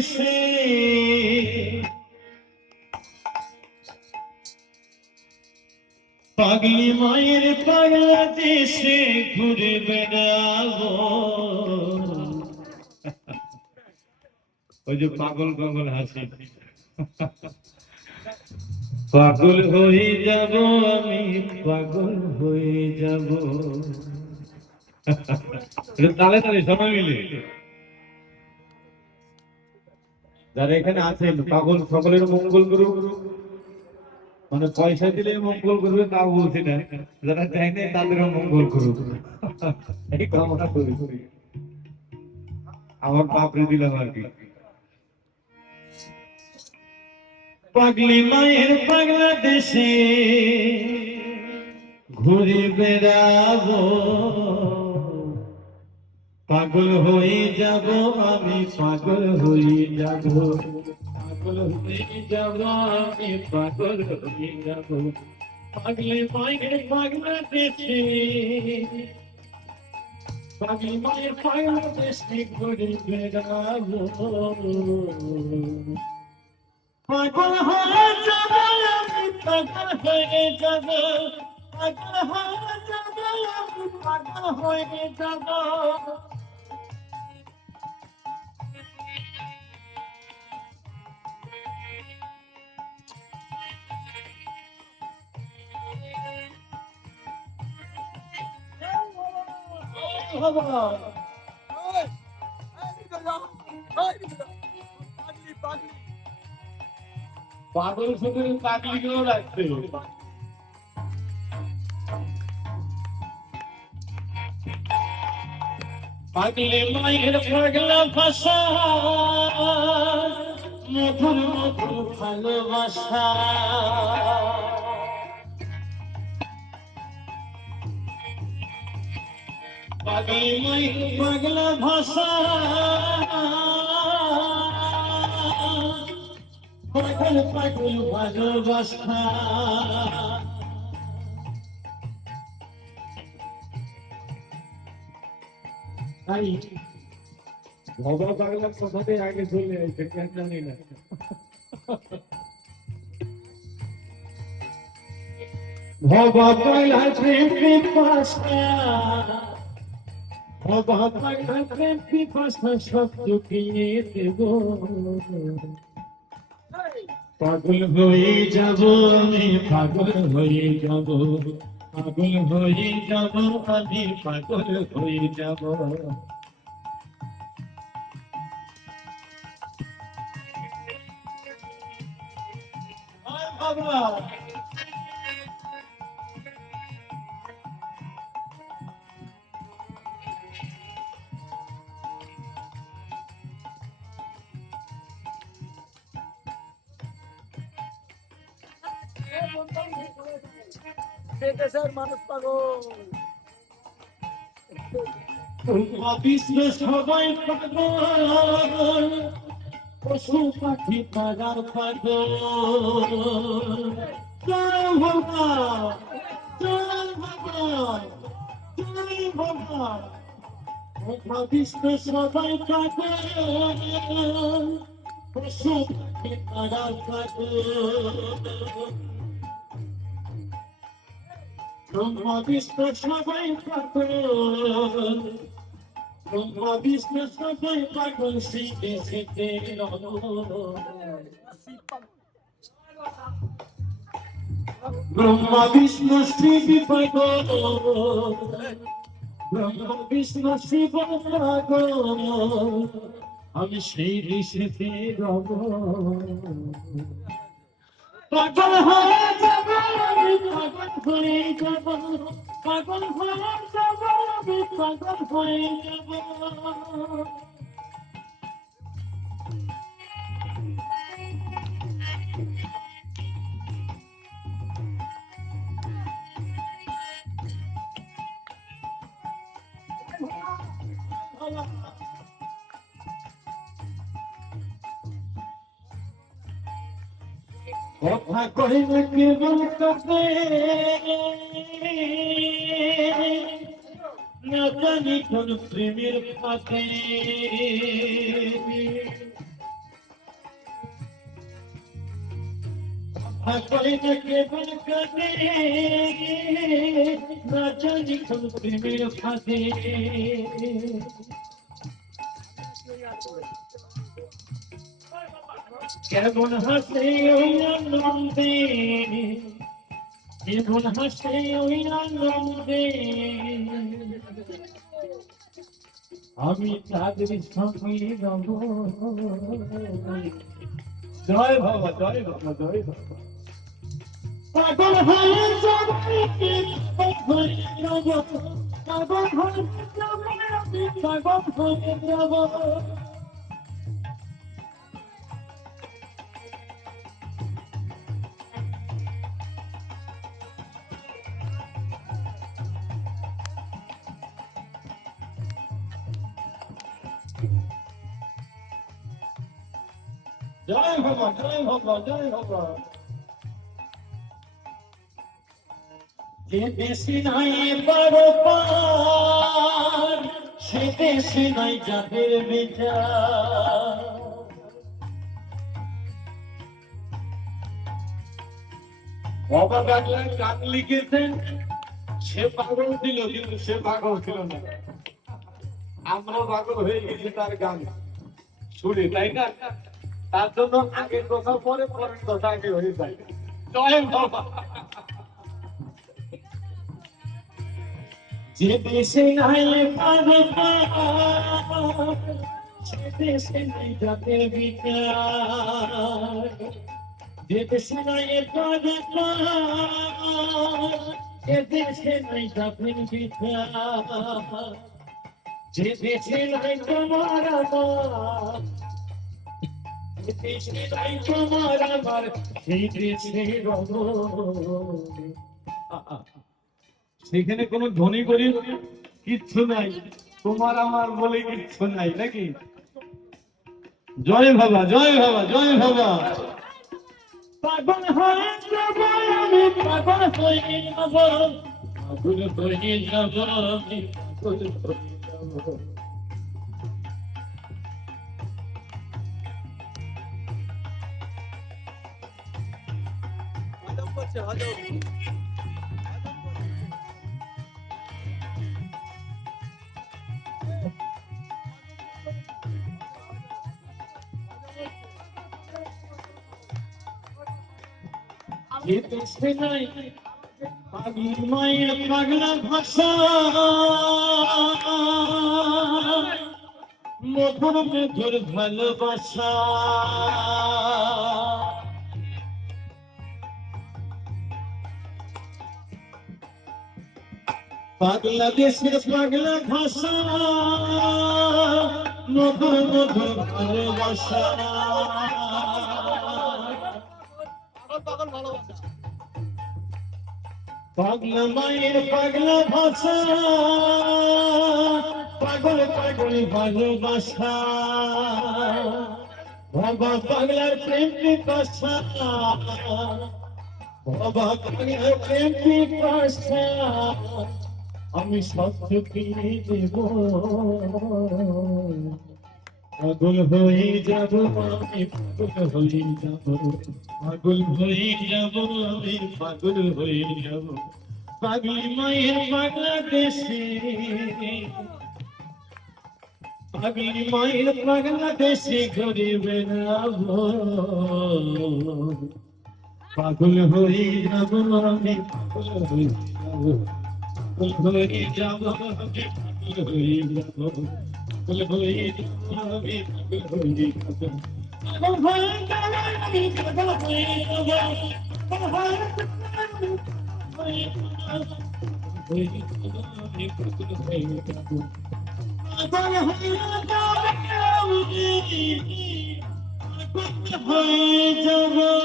দেশে পাগলি মায়ের পাগলা দেশে ঘুরে বেড়াবো। ওই যে পাগল পাগল হাসি, পাগল হয়ে যাব আমি, পাগল হয়ে যাব। তালে তালে সবাই মিলে যারা এখানে আছেন, পাগল সকলের মঙ্গল করুক। মানে পয়সা দিলে মঙ্গল করবে তা বলছি না, যারা চায় না তাদেরও মঙ্গল করুক, এই কামনা করি। আমার বাপরে দিলাম আর কি। পাগলি মায়ের পাগলা দেশে ঘুরে বেড়াবো, পাগল হয়ে যাব আমি, পাগল হয়ে যাব, পাগল হয়ে যাব আমি, পাগল হয়ে যাব। পাগলি মায়ের পাগলা দেশে, পাগলি মায়ের পাগলা দেশে ঘুরে বেড়াবো, পাগল হয়ে যাব আমি, পাগল হয়ে যাব, পাগল হয়ে যাব আমি, পাগল হয়ে যাব। পাগল শুধু পাগলিকেও লাগছে। পাগলি মায়ের পাগলা ভাষা, মধুর মধুর ভালোবাসা। পাগলি মায়ের পাগলা ভাষা, পাগল পাগল ভালোবাসা। তাই ভবা পাগলার কথাতে আগে চলে আসছে, কেন জানি না। ভবা পাগলা প্রেম পিপাসা, ভবা পাগলা প্রেম পিপাসা সব চুকিয়ে দেব। পাগল হয়ে যাব আমি, পাগল হয়ে যাব, পাগল হয়ে যাব আমি, পাগল হয়ে যাব। বাবা মানুষ পাগল, বিশ্ব সবাই পাগল, পশু পাখি তারা পাগল। জয় ভগবান, জয় ভগবান, জয় ভগবান। বিশ্ব সবাই পাগল, পশু পাখি তারা পাগল। ব্রহ্মা বিষ্ণু সবাই পাগল, ব্রহ্মা বিষ্ণু সবাই পাগল, শীতে শীতে ব্রহ্মা বিষ্ণু শিব পাগল, ব্রহ্মা বিষ্ণু শিব পাগল, আমি সেই ঋষিতে রব। পাগল হয়ে যাব আমি, পাগল হয়ে যাব, পাগল হয়ে যাব আমি, পাগল হয়ে যাব। কথা কহিলে কেবল কাছে, না জানি কোন প্রেমের ফাঁকে। করে না কেবল কাঁদে না জানি কোন প্রেমের ফাঁদে কেমন হাসে ওই আনন্দে কেমন হাসে ওই আনন্দে আমি তাদের সঙ্গে রব জয় বাবা জয় বাবা জয় বাবা পাগল হয়ে যাবে পাগল হয়ে যাবে পাগল হয়ে যাবে জয় বাবা জয় বাবা জয় বাবা যে দেশে নাই বড় পার সে দেশে নাই যাদের বিচার বাবা ডাকলেন গান লিখেছেন সে পাগল ছিল কিন্তু সে পাগল ছিল না আমরা পাগল হয়ে গেছি তার গান শুনে তাই না তার জন্য আগের কথা পরে পরের কথা আগে হয়ে যায় জয় বাবা যে দেশে নাই সে দেশে নাই যাদের বিচার যে দেশে নাই সে দেশে নাই যাদের বিচার যে দেশে নাই তোমার আমার সেখানে কোন ধনী গরিব কিচ্ছু নাই তোমার আমার বলে কিচ্ছু নাই নাকি জয় বাবা জয় বাবা জয় বাবা পাগল হয়ে যাব আমি পাগল হয়ে যাব পাগল হয়ে যাব আমি পাগল হয়ে যাব মায়ের পাগলা ভাষা মধুর মধুর ভালোবাসা বাংলাদেশের পাগলা ভাষা মধুর মধুর ভালোবাসা পাগলা মায়ের পাগলা ভাষা পাগল পাগল ভালোবাসা বাবা পাগলার প্রেম পিপাসা বাবা পাগলার প্রেম পিপাসা আমি সত্য কিনে দেব পাগল হয়ে যাব আমি পাগল হয়ে যাব পাগল হয়ে যাব আমি পাগল হয়ে যাব পাগলি মায়ের বাংলাদেশে পাগলি মায়ের বাংলাদেশে ঘুরে বেড়াবো পাগল হয়ে যাব আমি পাগল হয়ে যাব পাগল হয়ে যাব আমি পাগল হয়ে যাব পাগল হয়ে যাব আমি পাগল হয়ে যাব পাগল হয়ে যাব আমি পাগল হয়ে যাব পাগল হয়ে যাব